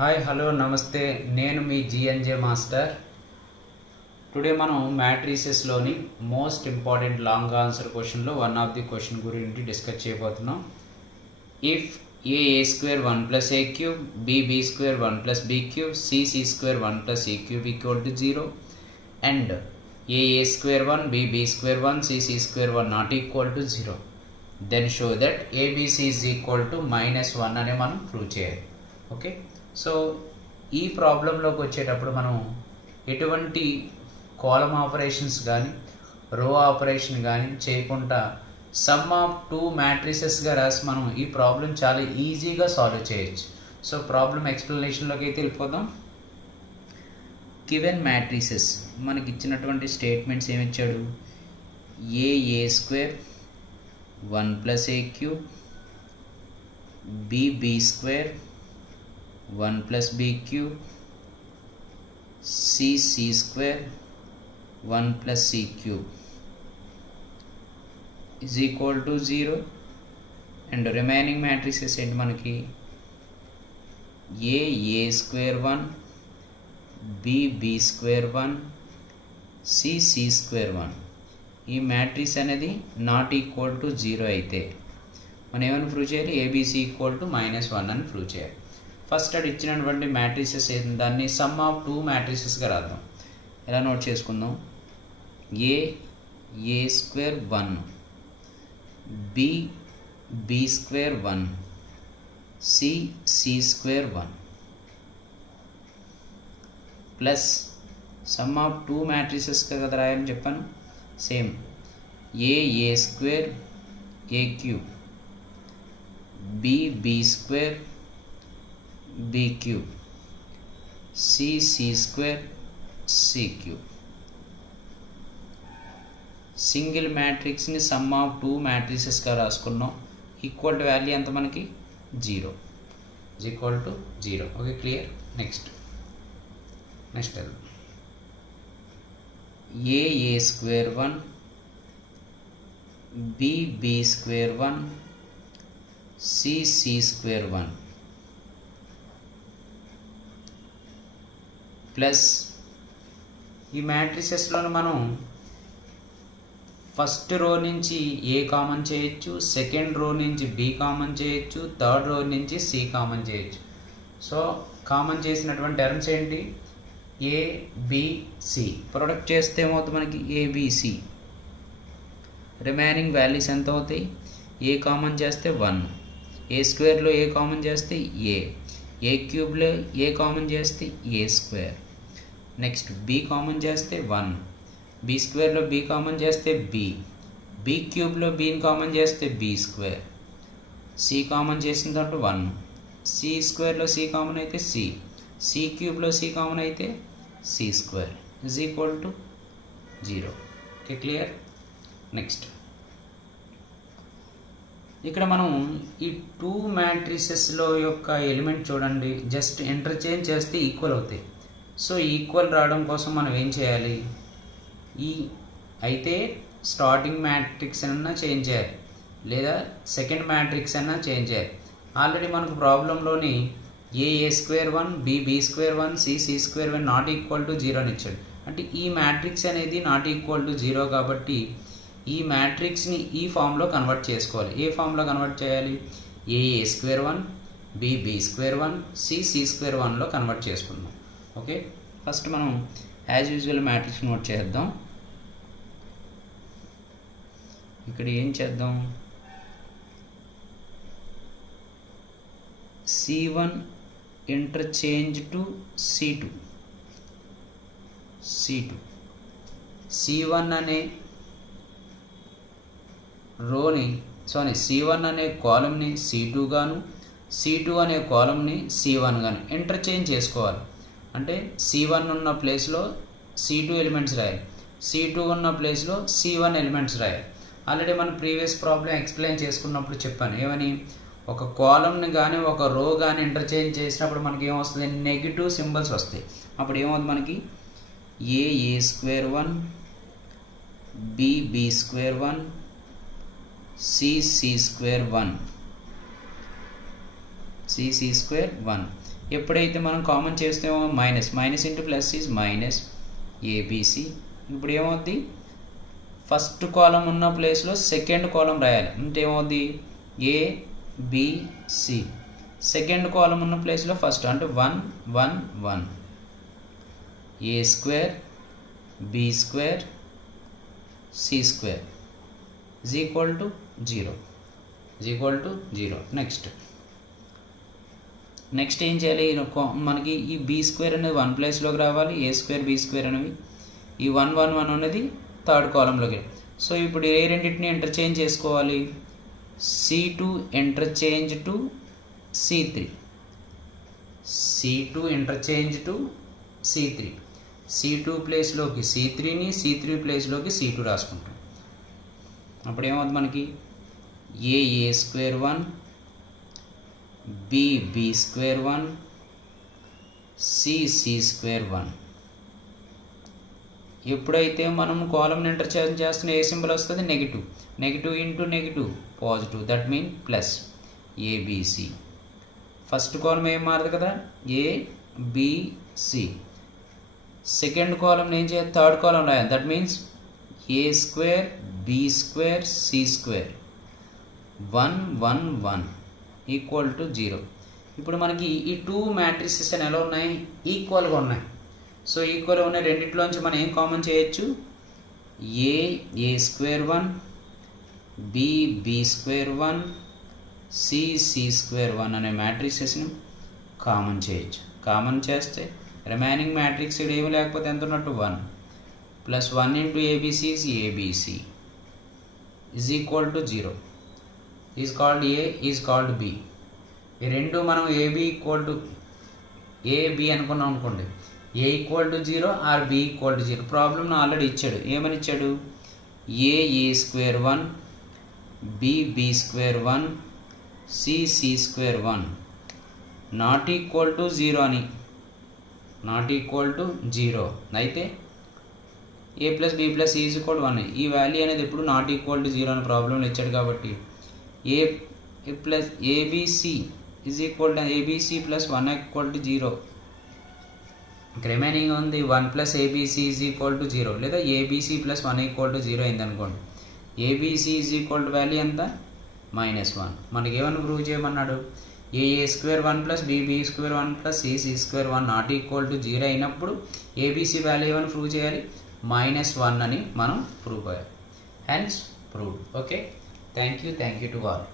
Hi hello నమస్తే నేను మీ జిఎన్జే master. Today మనం మ్యాట్రిసెస్లోని మోస్ట్ ఇంపార్టెంట్ లాంగ్ ఆన్సర్ క్వశ్చన్లో వన్ ఆఫ్ ది క్వశ్చన్ గురించి డిస్కస్ చేయబోతున్నాం. If A square 1 plus A cube B square 1 plus B cube C square 1 plus C cube equal to 0 and A square 1 B square 1 C square 1 not equal to 0 then show that ABC is equal to -1 అని మనం prove చేయాలి. Okay, so ఈ ప్రాబ్లంలోకి వచ్చేటప్పుడు మనం ఎటువంటి column operations కానీ రో operation కానీ చేయకుండా సమ్ ఆఫ్ టూ మ్యాట్రిసెస్గా రాసి మనం ఈ ప్రాబ్లం చాలా ఈజీగా సాల్వ్ చేయొచ్చు. సో ప్రాబ్లం ఎక్స్ప్లెనేషన్లోకి అయితే వెళ్ళిపోదాం. గివెన్ మ్యాట్రిసెస్ మనకి ఇచ్చినటువంటి స్టేట్మెంట్స్ ఏమి ఇచ్చాడు? A square 1 plus A cube B square 1 plus b cube c square 1 plus c cube is equal to 0 and remaining matrices ఏంటి మనకి? a square 1 b square 1 c square 1. ఈ matrix అనేది not equal to 0 అయితే మనం ఏమని prove చేయాలి? ABC equal to -1 అని prove చేయాలి. ఫస్ట్ అది ఇచ్చినటువంటి మ్యాట్రిసెస్ దాన్ని సమ్ ఆఫ్ టూ మ్యాట్రిసెస్గా రాద్దాం. ఎలా నోట్ చేసుకుందాం? A square 1 B square 1 C square 1 plus sum of two మ్యాట్రిసెస్గా కదా రాయని చెప్పాను. Same a square a cube B square b cube c square c cube. Single మ్యాట్రిక్స్ని సమ్ ఆఫ్ టూ మ్యాట్రిసెస్గా రాసుకున్నాం. ఈక్వల్ టు వాల్యూ ఎంత మనకి? 0 is equal to 0. Okay, clear. Next a square 1 B square 1 C square 1 plus ఈ మ్యాట్రిసెస్లో మనం first row నుంచి a common చేయొచ్చు, సెకండ్ రో నుంచి బి కామన్ చేయొచ్చు, థర్డ్ రో నుంచి సి కామన్ చేయొచ్చు. సో కామన్ చేసినటువంటి టర్మ్స్ ఏంటి? ఏబిసి. ప్రొడక్ట్ చేస్తే ఏమవుతుంది మనకి? ఏబిసి. రిమైనింగ్ వాల్యూస్ ఎంత అవుతాయి? ఏ కామన్ చేస్తే 1, ఏ స్క్వేర్లో ఏ కామన్ చేస్తే ఏ క్యూబ్లో ఏ కామన్ చేస్తే A square. Next B common చేస్తే 1, బి స్క్వేర్లో బి కామన్ చేస్తే బి క్యూబ్లో బీని కామన్ చేస్తే బి స్క్వేర్. సి కామన్ చేసిన తర్వాత 1, సి స్క్వేర్లో సి కామన్ అయితే సి క్యూబ్లో సి కామన్ అయితే C square is equal to 0. Okay, clear. Next ఇక్కడ మనం ఈ టూ మ్యాట్రిసెస్లో యొక్క ఎలిమెంట్ చూడండి, జస్ట్ ఇంటర్చేంజ్ చేస్తే ఈక్వల్ అవుతాయి. సో ఈక్వల్ రావడం కోసం మనం ఏం చేయాలి? అయితే స్టార్టింగ్ మ్యాట్రిక్స్ అన్నా చేంజ్ చేయాలి, లేదా సెకండ్ మ్యాట్రిక్స్ అన్నా చేంజ్ చేయాలి. ఆల్రెడీ మనకు ప్రాబ్లంలోని a square 1 B square 1 C square 1 not equal to 0 అని ఇచ్చాడు. అంటే ఈ మ్యాట్రిక్స్ అనేది నాట్ ఈక్వల్ టు 0 కాబట్టి ఈ మ్యాట్రిక్స్ని ఈ ఫామ్లో కన్వర్ట్ చేసుకోవాలి. ఏ ఫామ్లో కన్వర్ట్ చేయాలి? A square 1 B square 1 C square 1లో కన్వర్ట్ చేసుకుందాం. ఓకే, ఫస్ట్ మనం యాజ్ యూజువల్ మ్యాట్రిక్స్ నోట్ చేద్దాం. ఇక్కడ ఏం చేద్దాం? C1 interchange to C2 C1 అనే రోని C1 అనే కాలంని C2 గాను C2 అనే కాలంని C1 గాను ఇంటర్చేంజ్ చేసుకోవాలి. అంటే C1 ఉన్న ప్లేస్లో C2 ఎలిమెంట్స్ రాయాలి, C2 ఉన్న ప్లేస్లో C1 ఎలిమెంట్స్ రాయాలి. ఆల్రెడీ మనం ప్రీవియస్ ప్రాబ్లం ఎక్స్ప్లెయిన్ చేసుకున్నప్పుడు చెప్పాను ఏమని? ఒక కాలంని కానీ ఒక రో కానీ ఇంటర్చేంజ్ చేసినప్పుడు మనకి ఏమొస్తుంది? నెగిటివ్ సింబల్స్ వస్తాయి. అప్పుడు ఏమవుతుంది మనకి? A square 1 B square 1 C square 1 c square 1. ఎప్పుడైతే మనం కామన్ చేస్తేమో minus into plus is minus abc. ఇప్పుడు ఏమవుద్ది, ఫస్ట్ కాలం ఉన్న ప్లేస్లో సెకండ్ కాలం రాయాలి. అంటే ఏమవుద్ది ఏబిసి, సెకండ్ కాలం ఉన్న ప్లేస్లో ఫస్ట్ అంటే 1 1 1 a square B square C square is equal to 0. Next ఏం చేయాలి, మనకి ఈ బి స్క్వేర్ అనేది 1 ప్లేస్లోకి రావాలి, ఏ స్క్వేర్ బి స్క్వేర్ అనేవి ఈ 1 1 1 అనేది థర్డ్ కాలంలోకి. సో ఇప్పుడు ఏ రెండింటిని ఇంటర్చేంజ్ చేసుకోవాలి, C2 interchange to C3, C2 interchange to C3, C2 ప్లేస్లోకి C3ని, C3 ప్లేస్లోకి C2 రాసుకుంటాం. అప్పుడు ఏమవుతుంది మనకి a square 1 B square 1 C square 1. ఎప్పుడైతే మనం కాలమ్ని ఇంటర్చేంజ్ చేస్తున్న ఏ సింబల్ వస్తుంది, negative into negative positive, that mean plus abc. First column ఏం మారదు కదా, ఏబిసి. సెకండ్ కాలం ఏం చేయాలి, థర్డ్ కాలం రాయాలి, that means A square B square C square 1 1 1 equal to 0. ఇప్పుడు మనకి ఈ 2 మ్యాట్రిసెస్ అని ఎలా ఉన్నాయి, ఈక్వల్గా ఉన్నాయి. సో ఈక్వల్గా ఉన్న రెండిట్లోంచి మనం ఏం కామన్ చేయొచ్చు, a square 1 B square 1 C square 1 అనే మ్యాట్రిసెస్ని కామన్ చేయొచ్చు. కామన్ చేస్తే రిమైనింగ్ మ్యాట్రిక్స్ ఏమి లేకపోతే ఎంత ఉన్నట్టు 1 plus 1 into abc is abc is equal to 0. Is called a, is called b. ఈ రెండు మనం ఏబి ఈక్వల్ టు ఏబి అనుకున్నాం అనుకోండి, a equal to 0 or b equal to 0. ప్రాబ్లమ్ను ఆల్రెడీ ఇచ్చాడు, ఏమని ఇచ్చాడు, a square 1 B square 1 C square 1 not equal to 0 అని, నాట్ ఈక్వల్ టు 0 అయితే a plus b plus c is equal 1. ఈ value అనేది ఎప్పుడు నాట్ ఈక్వల్ టు 0 అని ప్రాబ్లంలో ఇచ్చాడు కాబట్టి a plus abc is equal to abc plus 1 equal to 0. Remaining ఉంది 1 plus abc is equal to 0, లేదా ఏబిసి ప్లస్ 1 ఈక్వల్ టు 0 అయింది అనుకోండి. Abc is equal to value ఎంత, -1. మనకి ఏమని ప్రూవ్ చేయమన్నాడు, a square 1 plus b square 1 plus c square 1 not equal to 0 అయినప్పుడు ABC value ఏమని ప్రూవ్ చేయాలి, -1 అని మనం ప్రూవ్ చేయాలి. Hence proved. Okay, thank you to all.